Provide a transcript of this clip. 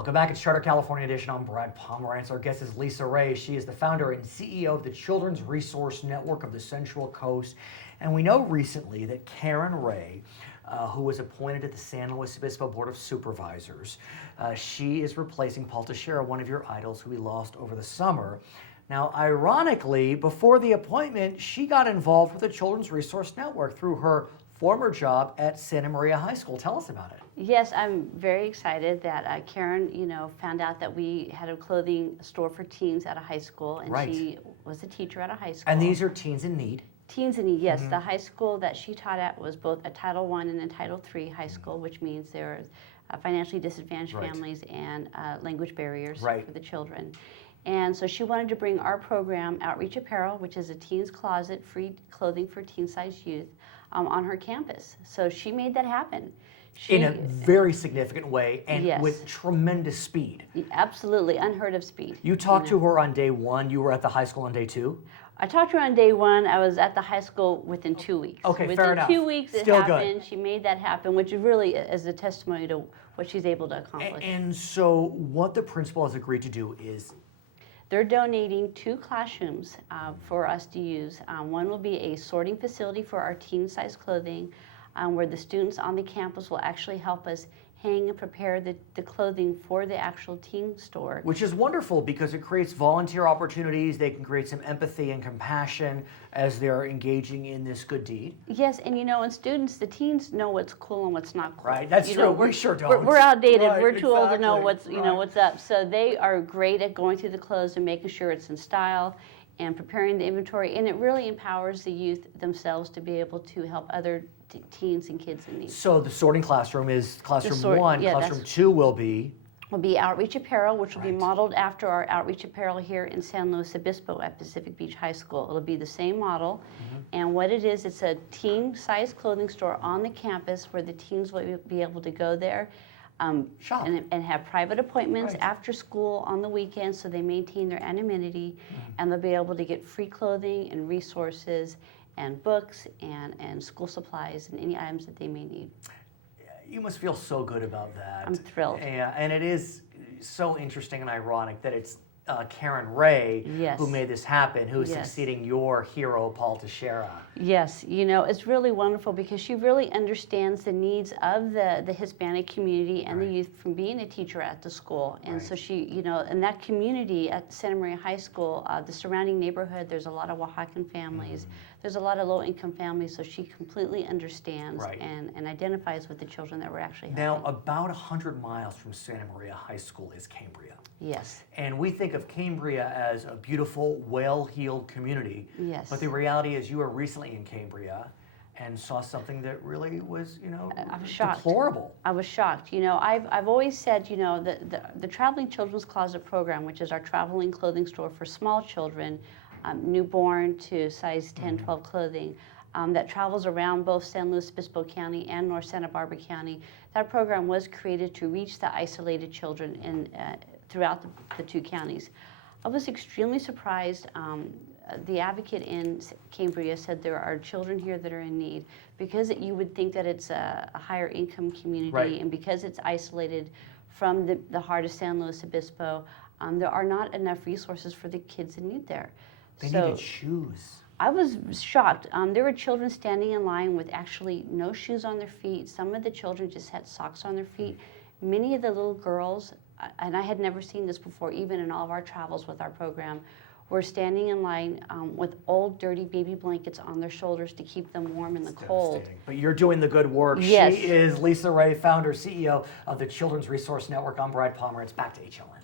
Welcome back. It's Charter California Edition. I'm Brad Pomerance. Our guest is Lisa Ray. She is the founder and CEO of the Children's Resource Network of the Central Coast. And we know recently that Karen Ray, who was appointed at the San Luis Obispo Board of Supervisors, she is replacing Paul Teixeira, one of your idols who we lost over the summer. Now, ironically, before the appointment, she got involved with the Children's Resource Network through her former job at Santa Maria High School. Tell us about it. Yes, I'm very excited that Karen, found out that we had a clothing store for teens at a high school, and Right. she was a teacher at a high school. And these are teens in need. Teens in need, yes. The high school that she taught at was both a Title I and a Title III high school, which means there are financially disadvantaged Right. families and language barriers Right. for the children. And so she wanted to bring our program, Outreach Apparel, which is a teen's closet, free clothing for teen-sized youth, on her campus. So she made that happen. In a very significant way and Yes. with tremendous speed. Absolutely, unheard of speed. You talked to her on day one. You were at the high school on day two? I talked to her on day one. I was at the high school within 2 weeks. Okay, fair enough. Within 2 weeks it Still good. happened. She made that happen, which really is a testimony to what she's able to accomplish. And so what the principal has agreed to do is They're donating 2 classrooms for us to use. One will be a sorting facility for our teen-sized clothing, where the students on the campus will actually help us hang and prepare the clothing for the actual teen store. which is wonderful because it creates volunteer opportunities. They can create some empathy and compassion as they're engaging in this good deed. Yes, and and students, the teens know what's cool and what's not cool. Right, that's true. We sure don't. We're outdated. Right, We're too old to know exactly. what's up. So they are great at going through the clothes and making sure it's in style and preparing the inventory. And it really empowers the youth themselves to be able to help other teens and kids in need. So the sorting classroom is classroom one. yeah, Classroom two will be Outreach Apparel, which will be Right. modeled after our Outreach Apparel here in San Luis Obispo at Pacific Beach High School. It'll be the same model. And what it is, it's a teen-sized clothing store on the campus where the teens will be able to go there Shop. and have private appointments Right. after school on the weekends so they maintain their anonymity, and they'll be able to get free clothing and resources and books and school supplies and any items that they may need. You must feel so good about that. I'm thrilled. Yeah, and it is so interesting and ironic that it's Karen Ray Yes. who made this happen, who is Yes. succeeding your hero, Paul Teixeira. Yes, it's really wonderful because she really understands the needs of the Hispanic community and Right. the youth from being a teacher at the school. And Right. so she, in that community at Santa Maria High School, the surrounding neighborhood, there's a lot of Oaxacan families. There's a lot of low-income families, so she completely understands Right. and identifies with the children that we're actually Now, helping. about 100 miles from Santa Maria High School is Cambria. Yes, And we think of Cambria as a beautiful, well-heeled community. yes. But the reality is you were recently in Cambria and saw something that really was, I was shocked. deplorable. I was shocked. I've always said, the Traveling Children's Closet program, which is our traveling clothing store for small children, newborn to size 10, 12 clothing, that travels around both San Luis Obispo County and North Santa Barbara County. That program was created to reach the isolated children throughout the 2 counties. I was extremely surprised. The advocate in Cambria said there are children here that are in need because you would think that it's a higher income community, Right. and because it's isolated from the heart of San Luis Obispo, there are not enough resources for the kids in need there. They So needed shoes. I was shocked. There were children standing in line with actually no shoes on their feet. Some of the children just had socks on their feet. Many of the little girls, and I had never seen this before, even in all of our travels with our program, were standing in line with old, dirty baby blankets on their shoulders to keep them warm in the cold. Devastating. But you're doing the good work. Yes. She is Lisa Ray, founder, CEO of the Children's Resource Network. I'm Brad Pomerance. Back to HLN.